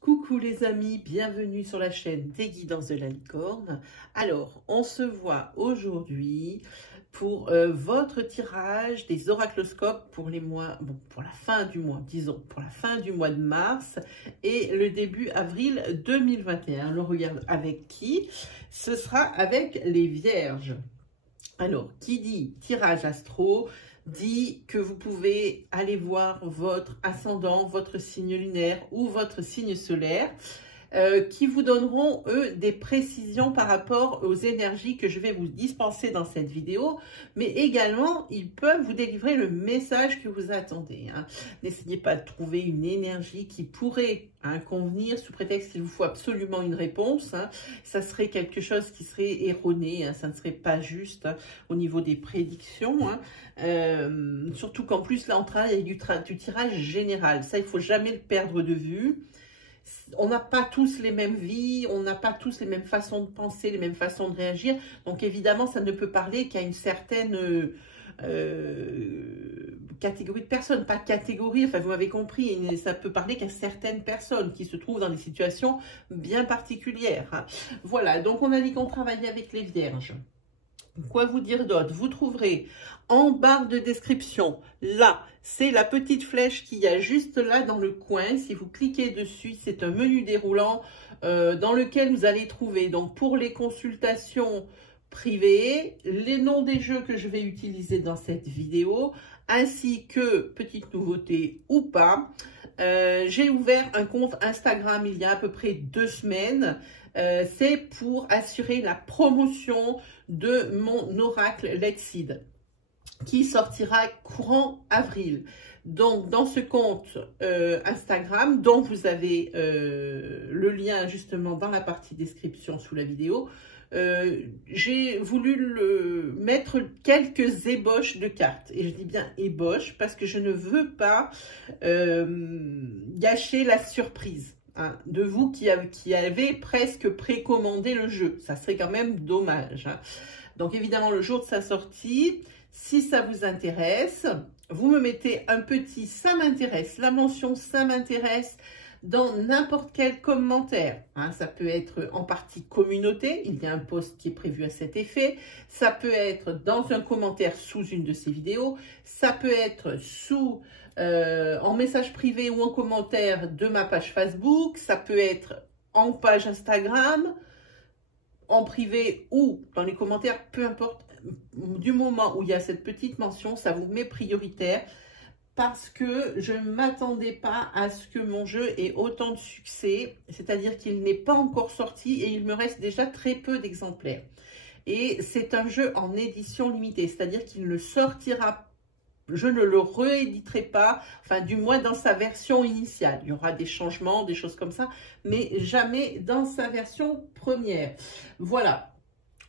Coucou les amis, bienvenue sur la chaîne des guidances de la licorne. Alors, on se voit aujourd'hui pour votre tirage des oracloscopes pour les mois, bon, pour la fin du mois, disons, pour la fin du mois de mars et le début avril 2021. On regarde avec qui? Ce sera avec les Vierges. Alors, qui dit tirage astro dit que vous pouvez aller voir votre ascendant, votre signe lunaire ou votre signe solaire qui vous donneront, eux, des précisions par rapport aux énergies que je vais vous dispenser dans cette vidéo, mais également, ils peuvent vous délivrer le message que vous attendez. Hein. N'essayez pas de trouver une énergie qui pourrait convenir sous prétexte qu'il vous faut absolument une réponse. Hein. Ça serait quelque chose qui serait erroné, hein. Ça ne serait pas juste au niveau des prédictions. Hein. Surtout qu'en plus, là, on travaille avec du tirage général. Ça, il ne faut jamais le perdre de vue. On n'a pas tous les mêmes vies, on n'a pas tous les mêmes façons de penser, les mêmes façons de réagir. Donc évidemment, ça ne peut parler qu'à une certaine catégorie de personnes. Pas catégorie, enfin vous m'avez compris, ça peut parler qu'à certaines personnes qui se trouvent dans des situations bien particulières. Hein. Voilà, donc on a dit qu'on travaillait avec les Vierges. Quoi vous dire d'autre? Vous trouverez en barre de description, là, c'est la petite flèche qu'il y a juste là dans le coin. Si vous cliquez dessus, c'est un menu déroulant dans lequel vous allez trouver, donc pour les consultations privées, les noms des jeux que je vais utiliser dans cette vidéo, ainsi que, petite nouveauté ou pas, j'ai ouvert un compte Instagram il y a à peu près 2 semaines. C'est pour assurer la promotion de mon oracle Let's Seed qui sortira courant avril. Donc, dans ce compte Instagram, dont vous avez le lien justement dans la partie description sous la vidéo, j'ai voulu mettre quelques ébauches de cartes. Et je dis bien ébauches parce que je ne veux pas gâcher la surprise. Hein, de vous qui avez presque précommandé le jeu. Ça serait quand même dommage. Hein. Donc évidemment, le jour de sa sortie, si ça vous intéresse, vous me mettez un petit « ça m'intéresse », la mention « ça m'intéresse » dans n'importe quel commentaire. Hein, ça peut être en partie communauté, il y a un post qui est prévu à cet effet. Ça peut être dans un commentaire sous une de ces vidéos. Ça peut être sous... en message privé ou en commentaire de ma page Facebook, ça peut être en page Instagram, en privé ou dans les commentaires, peu importe, du moment où il y a cette petite mention, ça vous met prioritaire parce que je ne m'attendais pas à ce que mon jeu ait autant de succès, c'est-à-dire qu'il n'est pas encore sorti et il me reste déjà très peu d'exemplaires. Et c'est un jeu en édition limitée, c'est-à-dire qu'il ne sortira pas. Je ne le rééditerai pas, enfin du moins dans sa version initiale. Il y aura des changements, des choses comme ça, mais jamais dans sa version première. Voilà.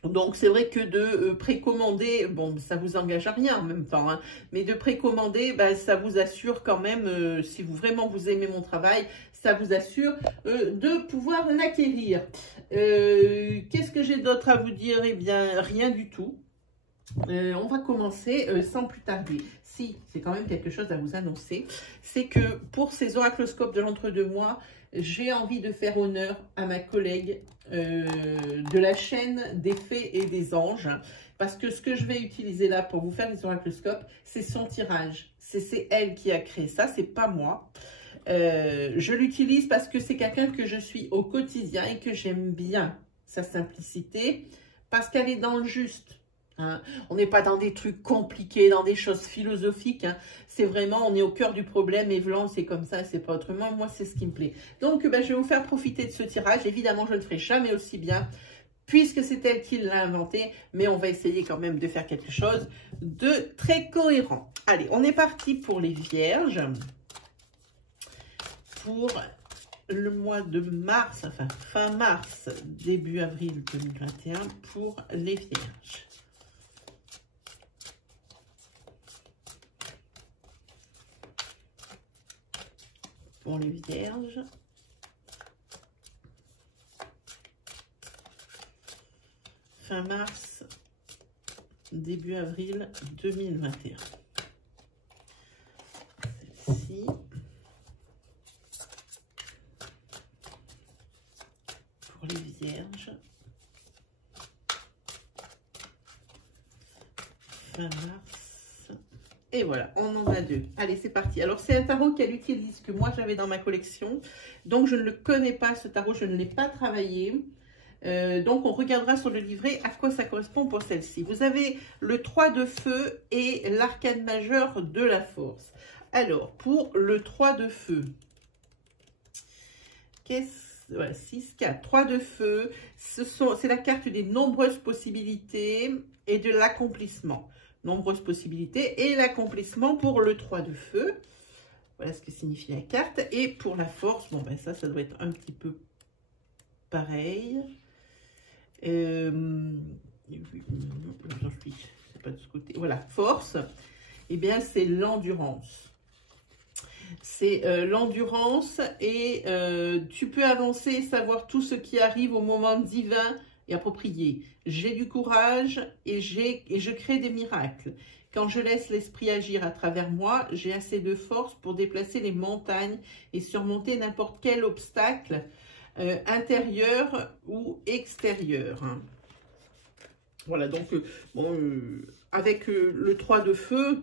Donc c'est vrai que de précommander, bon ça vous engage à rien en même temps, hein, mais de précommander, ben, ça vous assure quand même, si vous vraiment vous aimez mon travail, ça vous assure de pouvoir l'acquérir. Qu'est-ce que j'ai d'autre à vous dire? Eh bien rien du tout. On va commencer sans plus tarder. Si, c'est quand même quelque chose à vous annoncer. C'est que pour ces oracloscopes de l'entre-deux-mois, j'ai envie de faire honneur à ma collègue de la chaîne des fées et des anges. Parce que ce que je vais utiliser là pour vous faire les oracloscopes, c'est son tirage. C'est elle qui a créé ça, c'est pas moi. Je l'utilise parce que c'est quelqu'un que je suis au quotidien et que j'aime bien sa simplicité. Parce qu'elle est dans le juste. Hein. On n'est pas dans des trucs compliqués, dans des choses philosophiques. Hein. C'est vraiment, on est au cœur du problème et blanc, c'est comme ça, c'est pas autrement. Moi, c'est ce qui me plaît. Donc, ben, je vais vous faire profiter de ce tirage. Évidemment, je ne le ferai jamais aussi bien, puisque c'est elle qui l'a inventé. Mais on va essayer quand même de faire quelque chose de très cohérent. Allez, on est parti pour les Vierges. Pour le mois de mars, enfin fin mars, début avril 2021, pour les Vierges. Pour les Vierges, fin mars, début avril 2021. Celle-ci. pour les vierges. Fin mars. Et voilà, on en a 2. Allez, c'est parti. Alors, c'est un tarot qu'elle utilise, que moi, j'avais dans ma collection. Donc, je ne le connais pas, ce tarot. Je ne l'ai pas travaillé. Donc, on regardera sur le livret à quoi ça correspond pour celle-ci. Vous avez le 3 de feu et l'arcane majeur de la force. Alors, pour le 3 de feu, voilà, 6, 4, 3 de feu, c'est la carte des nombreuses possibilités et de l'accomplissement. Nombreuses possibilités et l'accomplissement pour le 3 de feu. Voilà ce que signifie la carte. Et pour la force, bon, ben ça doit être un petit peu pareil. C'est pas de ce côté. Voilà, force, eh bien, c'est l'endurance. C'est l'endurance et tu peux avancer et savoir tout ce qui arrive au moment divin et approprié. J'ai du courage et je crée des miracles. Quand je laisse l'esprit agir à travers moi, j'ai assez de force pour déplacer les montagnes et surmonter n'importe quel obstacle intérieur ou extérieur. Hein. Voilà, donc avec le 3 de feu,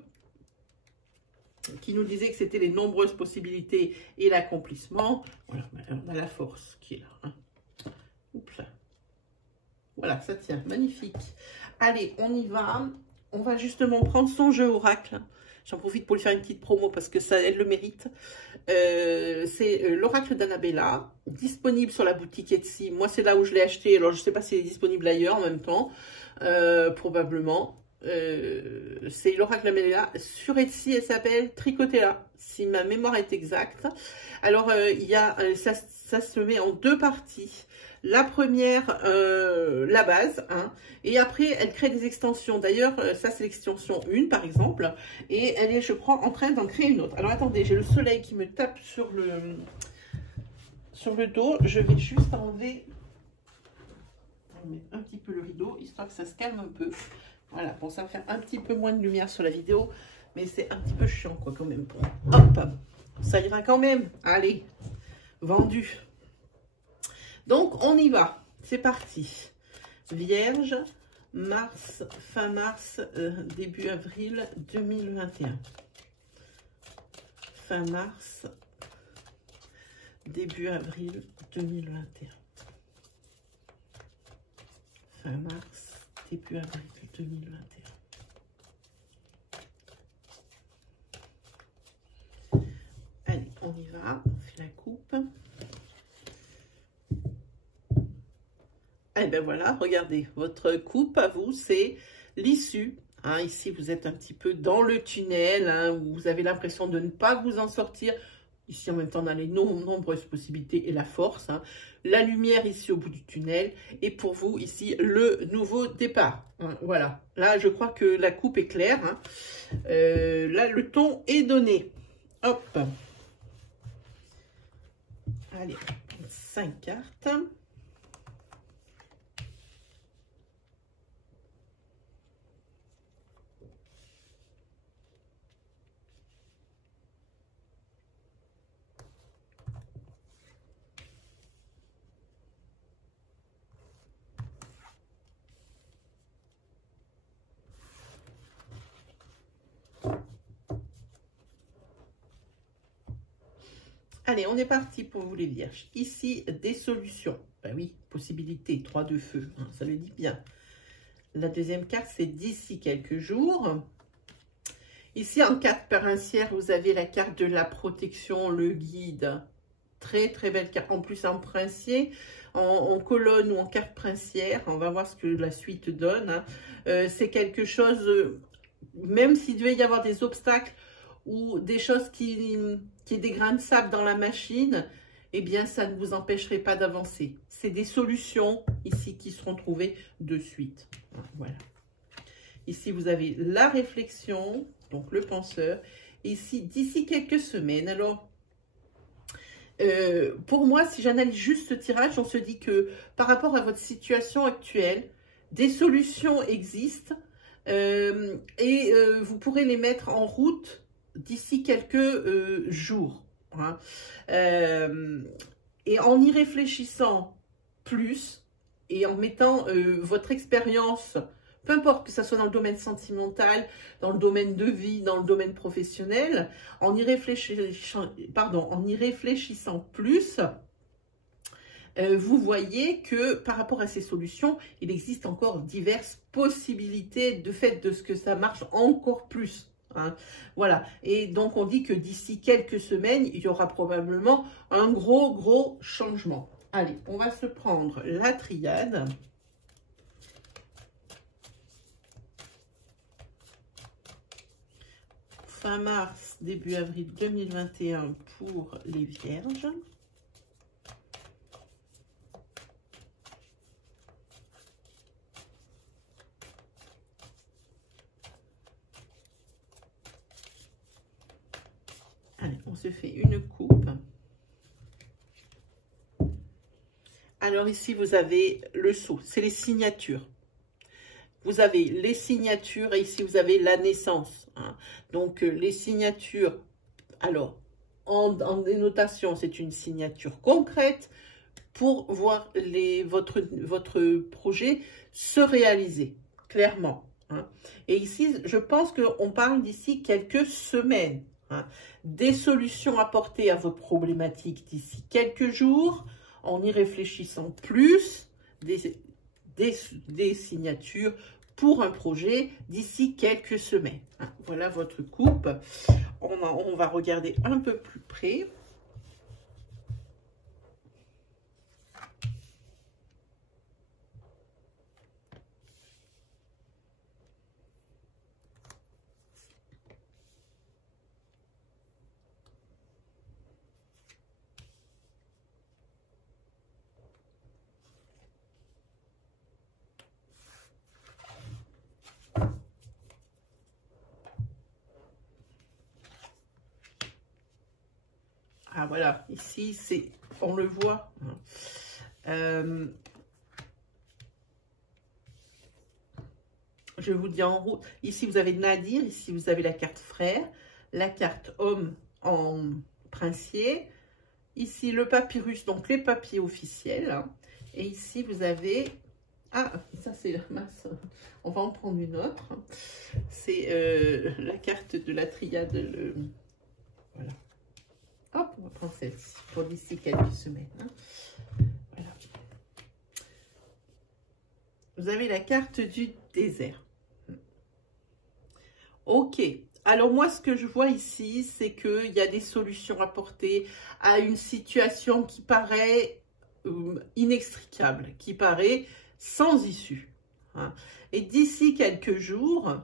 qui nous disait que c'était les nombreuses possibilités et l'accomplissement. Voilà, on a la force qui est là. Hein. Oups là. Voilà, ça tient, magnifique. Allez, on y va. On va justement prendre son jeu oracle. J'en profite pour lui faire une petite promo parce que ça, elle le mérite. C'est l'oracle d'Annabella, disponible sur la boutique Etsy. Moi, c'est là où je l'ai acheté. Alors, je ne sais pas s'il est disponible ailleurs en même temps, probablement. C'est l'oracle d'Annabella. Sur Etsy, elle s'appelle Tricotella, si ma mémoire est exacte. Alors, ça se met en 2 parties. La première, la base, hein, et après, elle crée des extensions. D'ailleurs, ça, c'est l'extension 1, par exemple, et elle est, je crois, en train d'en créer une autre. Alors, attendez, j'ai le soleil qui me tape sur le dos. Je vais juste enlever un petit peu le rideau, histoire que ça se calme un peu. Voilà, bon, ça va faire un petit peu moins de lumière sur la vidéo, mais c'est un petit peu chiant, quoi, quand même. Hop, ça ira quand même. Allez, vendu. Donc, on y va. C'est parti. Vierge, mars, fin mars, début avril 2021. Fin mars, début avril 2021. Fin mars, début avril 2021. Allez, on y va. On fait la coupe. Et bien voilà, regardez, votre coupe à vous, c'est l'issue. Hein, ici, vous êtes un petit peu dans le tunnel, hein, où vous avez l'impression de ne pas vous en sortir. Ici, en même temps, on a les nombreuses possibilités et la force. Hein. La lumière ici au bout du tunnel. Et pour vous, ici, le nouveau départ. Hein, voilà. Là, je crois que la coupe est claire. Hein. Là, le ton est donné. Hop. Allez, 5 cartes. Allez, on est parti pour vous les vierges. Ici, des solutions. Ben oui, possibilité, 3 de feu, hein, ça le dit bien. La deuxième carte, c'est d'ici quelques jours. Ici, en carte princière, vous avez la carte de la protection, le guide. Très, très belle carte. En plus, en princier, en colonne ou en carte princière. On va voir ce que la suite donne. Hein. C'est quelque chose, même s'il devait y avoir des obstacles, ou des choses qui est des grains de sable dans la machine, eh bien, ça ne vous empêcherait pas d'avancer. C'est des solutions ici qui seront trouvées de suite. Voilà. Ici, vous avez la réflexion, donc le penseur. Ici, d'ici quelques semaines. Alors, pour moi, si j'analyse juste ce tirage, on se dit que par rapport à votre situation actuelle, des solutions existent et vous pourrez les mettre en route d'ici quelques jours. Hein. Et en y réfléchissant plus et en mettant votre expérience, peu importe que ce soit dans le domaine sentimental, dans le domaine de vie, dans le domaine professionnel, en y réfléchissant plus, vous voyez que par rapport à ces solutions, il existe encore diverses possibilités de fait de ce que ça marche encore plus. Hein. Voilà. Et donc, on dit que d'ici quelques semaines, il y aura probablement un gros changement. Allez, on va se prendre la triade. Fin mars, début avril 2021 pour les vierges. Allez, on se fait une coupe. Alors ici, vous avez le sceau, c'est les signatures. Vous avez les signatures et ici, vous avez la naissance. Hein. Donc, les signatures, alors, en dénotation, c'est une signature concrète pour voir votre projet se réaliser, clairement. Hein. Et ici, je pense qu'on parle d'ici quelques semaines. Hein. Des solutions apportées à vos problématiques d'ici quelques jours, en y réfléchissant plus, des signatures pour un projet d'ici quelques semaines. Hein, voilà votre coupe. On va regarder un peu plus près. Ah voilà, ici, on le voit. Je vous dis en route. Ici, vous avez Nadir. Ici, vous avez la carte frère. La carte homme en princier. Ici, le papyrus, donc les papiers officiels. Hein. Et ici, vous avez... Ah, ça, c'est la masse. On va en prendre une autre. C'est la carte de la triade. Voilà. Hop, on va prendre celle-ci pour d'ici quelques semaines. Hein. Voilà. Vous avez la carte du désert. Ok. Alors moi, ce que je vois ici, c'est qu'il y a des solutions apportées à une situation qui paraît inextricable, qui paraît sans issue. Hein. Et d'ici quelques jours,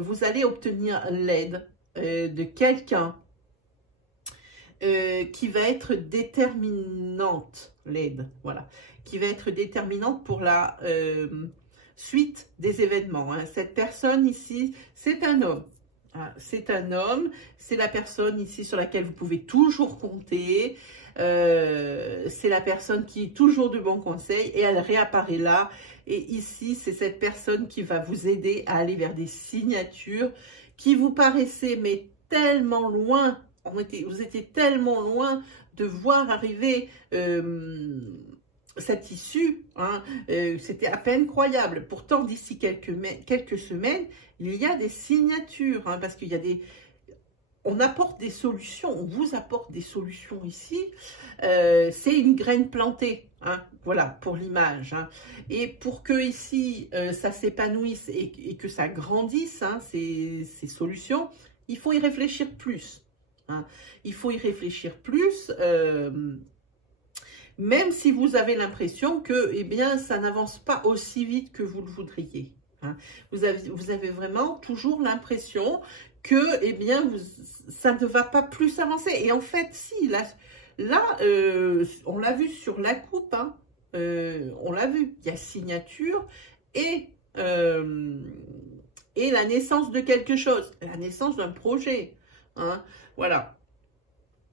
vous allez obtenir l'aide de quelqu'un qui va être déterminante, l'aide, voilà, qui va être déterminante pour la suite des événements. Hein. Cette personne ici, c'est un homme. Hein. C'est un homme, c'est la personne ici sur laquelle vous pouvez toujours compter. C'est la personne qui est toujours de bons conseils et elle réapparaît là. Et ici, c'est cette personne qui va vous aider à aller vers des signatures qui vous paraissaient mais tellement loin. Vous étiez tellement loin de voir arriver cette issue, hein, c'était à peine croyable. Pourtant, d'ici quelques semaines, il y a des signatures, hein, parce qu'il y a on apporte des solutions, on vous apporte des solutions ici. C'est une graine plantée, hein, voilà, pour l'image. Hein. Et pour que ici, ça s'épanouisse et que ça grandisse, hein, ces solutions, il faut y réfléchir plus. Hein. Il faut y réfléchir plus, même si vous avez l'impression que, eh bien, ça n'avance pas aussi vite que vous le voudriez. Hein. Vous avez vraiment toujours l'impression que, eh bien, ça ne va pas plus avancer. Et en fait, si, là on l'a vu sur la coupe, hein, on l'a vu, il y a signature et la naissance de quelque chose, la naissance d'un projet. Hein, voilà.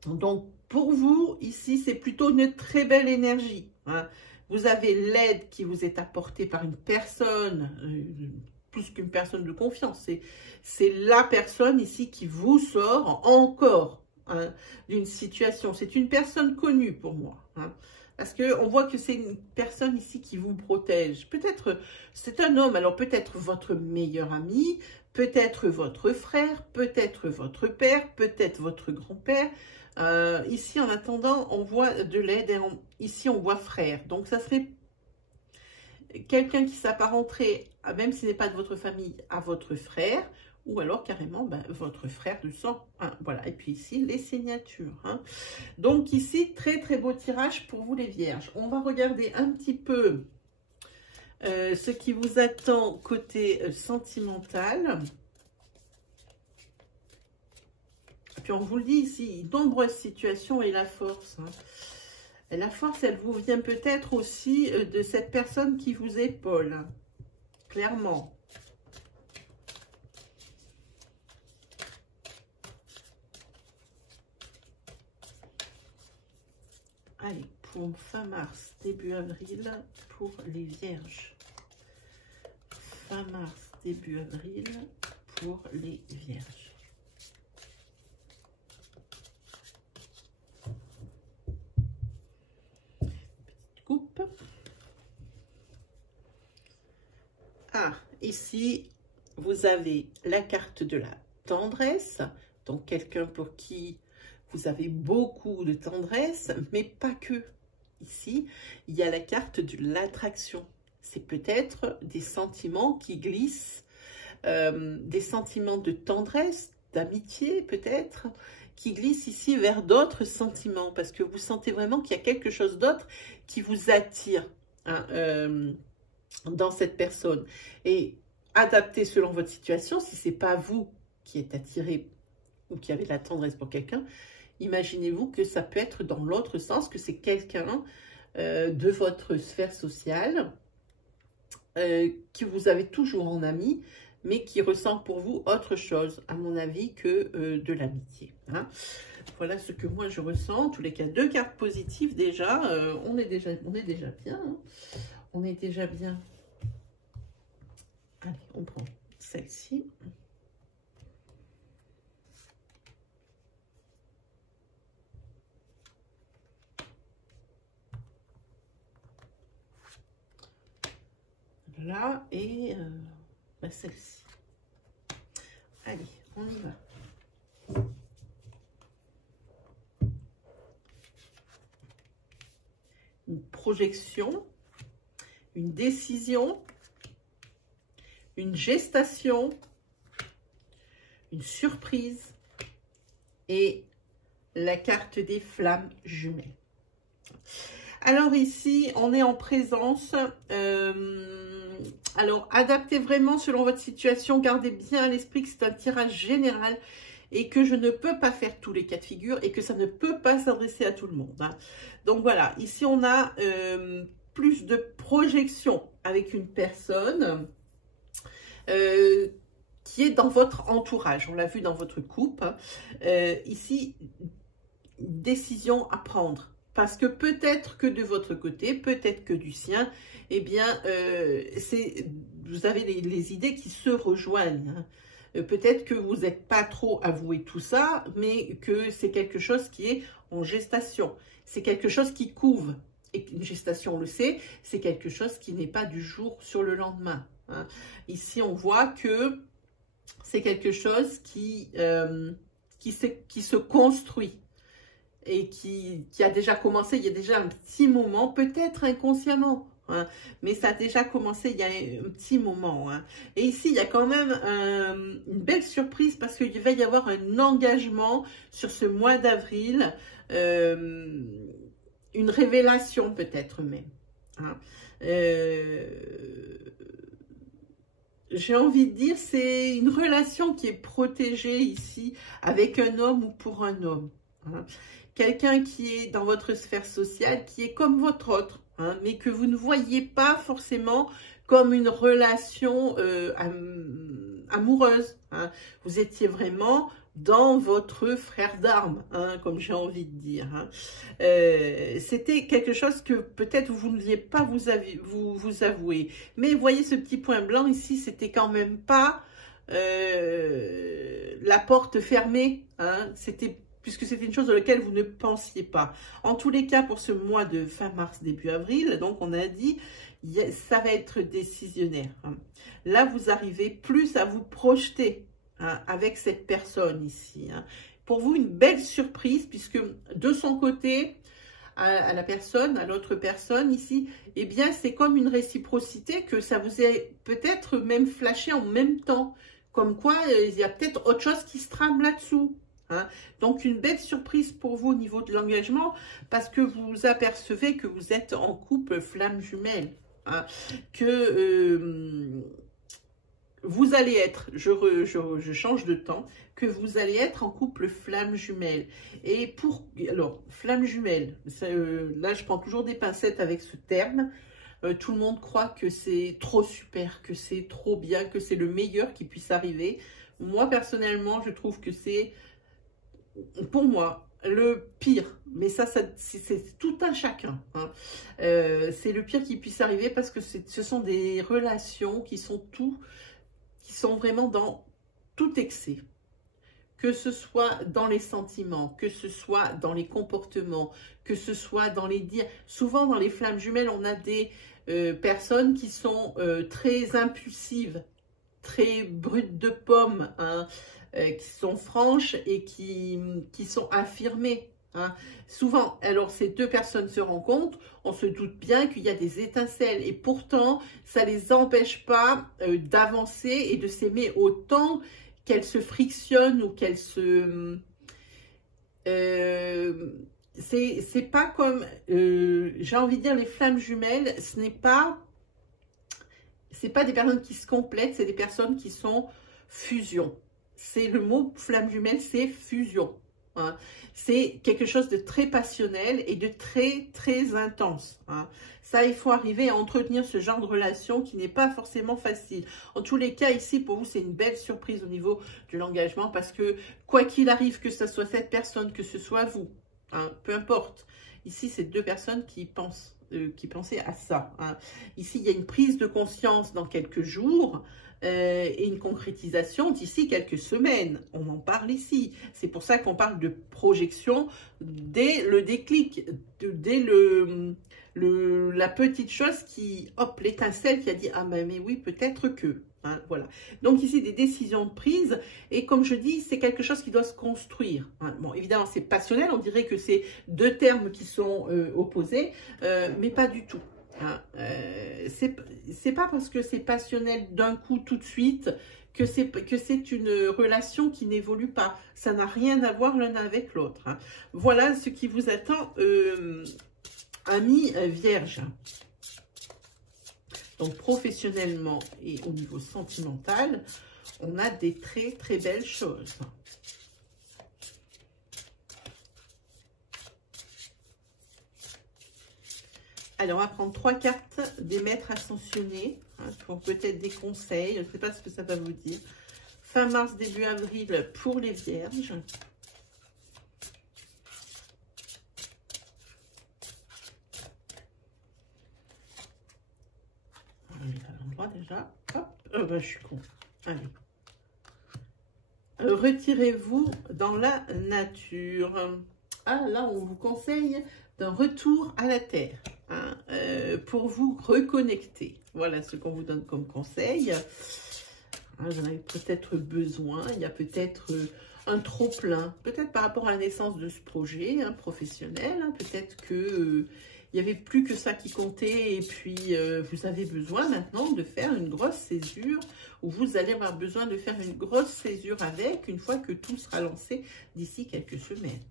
Donc, pour vous, ici, c'est plutôt une très belle énergie. Hein. Vous avez l'aide qui vous est apportée par une personne, plus qu'une personne de confiance. C'est la personne ici qui vous sort encore hein, d'une situation. C'est une personne connue pour moi. Hein, parce qu'on voit que c'est une personne ici qui vous protège. Peut-être c'est un homme, alors peut-être votre meilleur ami, peut-être votre frère, peut-être votre père, peut-être votre grand-père. Ici, en attendant, on voit de l'aide. Ici, on voit frère. Donc, ça serait quelqu'un qui s'apparenterait, même si ce n'est pas de votre famille, à votre frère, ou alors carrément votre frère de sang. Hein, voilà, et puis ici, les signatures. Hein. Donc ici, très très beau tirage pour vous les vierges. On va regarder un petit peu ce qui vous attend côté sentimental. Et puis on vous le dit ici, nombreuses situations et la force. Hein. Et la force, elle vous vient peut-être aussi de cette personne qui vous épaule. Hein, clairement. Allez, pour fin mars, début avril, pour les vierges. Fin mars, début avril, pour les vierges. Petite coupe. Ah, ici, vous avez la carte de la tendresse. Donc, quelqu'un pour qui vous avez beaucoup de tendresse, mais pas que. Ici, il y a la carte de l'attraction. C'est peut-être des sentiments qui glissent, des sentiments de tendresse, d'amitié peut-être, qui glissent ici vers d'autres sentiments, parce que vous sentez vraiment qu'il y a quelque chose d'autre qui vous attire hein, dans cette personne. Et adapté selon votre situation, si ce n'est pas vous qui êtes attiré ou qui avez de la tendresse pour quelqu'un, imaginez-vous que ça peut être dans l'autre sens, que c'est quelqu'un de votre sphère sociale que vous avez toujours en ami, mais qui ressent pour vous autre chose, à mon avis, que de l'amitié. Hein. Voilà ce que moi je ressens. En tous les cas, 2 cartes positives déjà. On est déjà bien. Hein. On est déjà bien. Allez, on prend celle-ci. Là et celle-ci. Allez, on y va. Une projection, une décision, une gestation, une surprise et la carte des flammes jumelles. Alors ici, on est en présence. Alors, adaptez vraiment selon votre situation. Gardez bien à l'esprit que c'est un tirage général et que je ne peux pas faire tous les cas de figure et que ça ne peut pas s'adresser à tout le monde. Hein. Donc voilà, ici on a plus de projection avec une personne qui est dans votre entourage. On l'a vu dans votre coupe. Hein. Ici, décision à prendre. Parce que peut-être que de votre côté, peut-être que du sien, eh bien, vous avez les idées qui se rejoignent. Hein. Peut-être que vous n'êtes pas trop avoué tout ça, mais que c'est quelque chose qui est en gestation. C'est quelque chose qui couve. Et une gestation, on le sait, c'est quelque chose qui n'est pas du jour sur le lendemain. Hein. Ici, on voit que c'est quelque chose qui se construit. Et qui a déjà commencé il y a déjà un petit moment, peut-être inconsciemment, hein, mais ça a déjà commencé il y a un petit moment. Hein. Et ici, il y a quand même une belle surprise parce qu'il va y avoir un engagement sur ce mois d'avril, une révélation peut-être même. Hein. J'ai envie de dire, c'est une relation qui est protégée ici avec un homme ou pour un homme. Hein. Quelqu'un qui est dans votre sphère sociale, qui est comme votre autre, hein, mais que vous ne voyez pas forcément comme une relation amoureuse. Hein. Vous étiez vraiment dans votre frère d'armes, hein, comme j'ai envie de dire. Hein. C'était quelque chose que peut-être vous ne vouliez pas vous avouer. Mais voyez ce petit point blanc ici, c'était quand même pas la porte fermée. Hein. C'était puisque c'était une chose dans laquelle vous ne pensiez pas. En tous les cas, pour ce mois de fin mars, début avril, donc on a dit, ça va être décisionnaire. Hein. Là, vous arrivez plus à vous projeter hein, avec cette personne ici. Hein. Pour vous, une belle surprise, puisque de son côté, à la personne, à l'autre personne ici, eh bien, c'est comme une réciprocité que ça vous est peut-être même flashé en même temps. Comme quoi, il y a peut-être autre chose qui se trame là-dessous. Hein. Donc, une belle surprise pour vous au niveau de l'engagement, parce que vous apercevez que vous êtes en couple flamme jumelle. Hein. Que vous allez être, je change de temps, que vous allez être en couple flamme jumelle. Et alors, flamme jumelle, là je prends toujours des pincettes avec ce terme. Tout le monde croit que c'est trop super, que c'est trop bien, que c'est le meilleur qui puisse arriver. Moi, personnellement, je trouve que c'est, pour moi, le pire. Mais ça c'est tout un chacun. Hein. C'est le pire qui puisse arriver parce que ce sont des relations qui sont vraiment dans tout excès. Que ce soit dans les sentiments, que ce soit dans les comportements, que ce soit dans les dires. Souvent, dans les flammes jumelles, on a des personnes qui sont très impulsives, très brutes de pomme, hein, qui sont franches et qui sont affirmées. Hein. Souvent, alors ces deux personnes se rencontrent, on se doute bien qu'il y a des étincelles et pourtant, ça ne les empêche pas d'avancer et de s'aimer autant qu'elles se frictionnent ou qu'elles se... c'est pas comme, j'ai envie de dire, les flammes jumelles, c'est pas des personnes qui se complètent, c'est des personnes qui sont fusion. C'est le mot flamme jumelle, c'est fusion. Hein. C'est quelque chose de très passionnel et de très, très intense. Hein. Ça, il faut arriver à entretenir ce genre de relation qui n'est pas forcément facile. En tous les cas, ici, pour vous, c'est une belle surprise au niveau de l'engagement parce que, quoi qu'il arrive, que ce soit cette personne, que ce soit vous, hein, peu importe. Ici, c'est deux personnes qui pensaient à ça. Hein. Ici, il y a une prise de conscience dans quelques jours et une concrétisation d'ici quelques semaines. On en parle ici. C'est pour ça qu'on parle de projection dès le déclic, dès la petite chose qui, hop, l'étincelle qui a dit « Ah mais oui, peut-être que… » Hein, voilà. Donc ici, des décisions de prise. Et comme je dis, c'est quelque chose qui doit se construire. Hein. Bon, évidemment, c'est passionnel. On dirait que c'est deux termes qui sont opposés, mais pas du tout. Hein. C'est pas parce que c'est passionnel d'un coup tout de suite que c'est une relation qui n'évolue pas. Ça n'a rien à voir l'un avec l'autre. Hein. Voilà ce qui vous attend, amis vierges. Donc, professionnellement et au niveau sentimental, on a des très, très belles choses. Alors, on va prendre 3 cartes des maîtres ascensionnés, hein, pour peut-être des conseils. Je ne sais pas ce que ça va vous dire. Fin mars, début avril pour les vierges. Déjà, hop, je suis con. Allez. Retirez-vous dans la nature. Ah, là, on vous conseille d'un retour à la terre, hein, pour vous reconnecter. Voilà ce qu'on vous donne comme conseil. Vous en avez peut-être besoin. Il y a peut-être un trop-plein, peut-être par rapport à la naissance de ce projet hein, professionnel. Hein, peut-être que... il n'y avait plus que ça qui comptait et puis vous avez besoin maintenant de faire une grosse césure ou vous allez avoir besoin de faire une grosse césure avec une fois que tout sera lancé d'ici quelques semaines.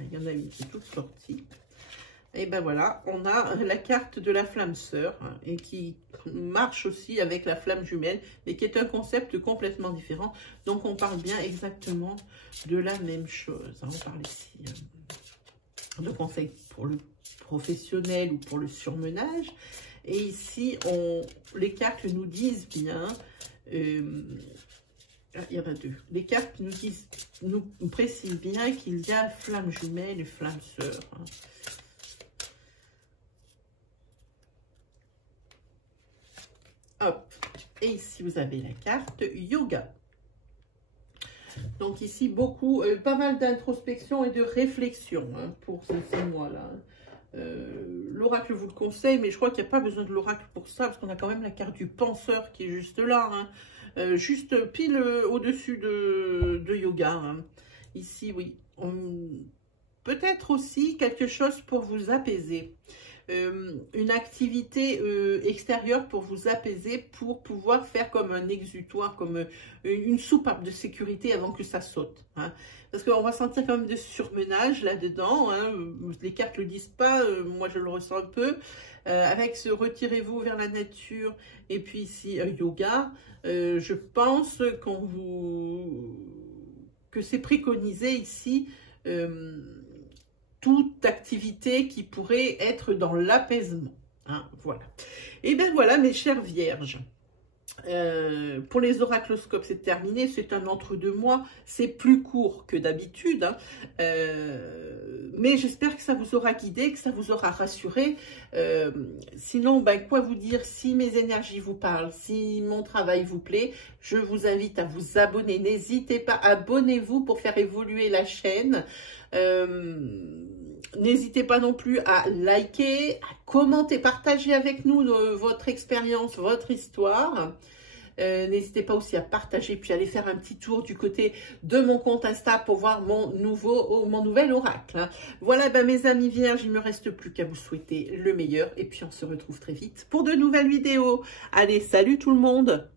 Il y en a une qui est toute sortie. Et ben voilà, on a la carte de la flamme sœur hein, et qui marche aussi avec la flamme jumelle mais qui est un concept complètement différent. Donc on parle bien exactement de la même chose. On parle ici de conseils pour le professionnel ou pour le surmenage. Et ici, les cartes nous disent bien, il y en a deux. Les cartes nous précisent bien qu'il y a flamme jumelle et flamme sœur. Hein. Hop. Et ici, vous avez la carte yoga. Donc ici, beaucoup, pas mal d'introspection et de réflexion hein, pour ces mois-là. L'oracle vous le conseille, mais je crois qu'il n'y a pas besoin de l'oracle pour ça, parce qu'on a quand même la carte du penseur qui est juste là, hein, juste pile au-dessus de yoga. Hein. Ici, oui, peut-être aussi quelque chose pour vous apaiser. Une activité extérieure pour vous apaiser, pour pouvoir faire comme un exutoire, comme une soupape de sécurité avant que ça saute. Hein. Parce qu'on va sentir quand même des surmenages là-dedans. Hein. Les cartes ne le disent pas, moi je le ressens un peu. Avec ce retirez-vous vers la nature et puis ici yoga, je pense que c'est préconisé ici. Toute activité qui pourrait être dans l'apaisement. Hein, voilà. Et bien voilà, mes chères vierges. Pour les oracloscopes, c'est terminé. C'est un entre-deux-mois. C'est plus court que d'habitude. Hein, mais j'espère que ça vous aura guidé, que ça vous aura rassuré. Sinon, ben, quoi vous dire? Si mes énergies vous parlent, si mon travail vous plaît, je vous invite à vous abonner. N'hésitez pas, abonnez-vous pour faire évoluer la chaîne. N'hésitez pas non plus à liker, à commenter, partager avec nous votre expérience, votre histoire. N'hésitez pas aussi à partager, puis aller faire un petit tour du côté de mon compte Insta pour voir mon nouvel oracle. Hein. Voilà, ben, mes amis vierges, il ne me reste plus qu'à vous souhaiter le meilleur. Et puis, on se retrouve très vite pour de nouvelles vidéos. Allez, salut tout le monde!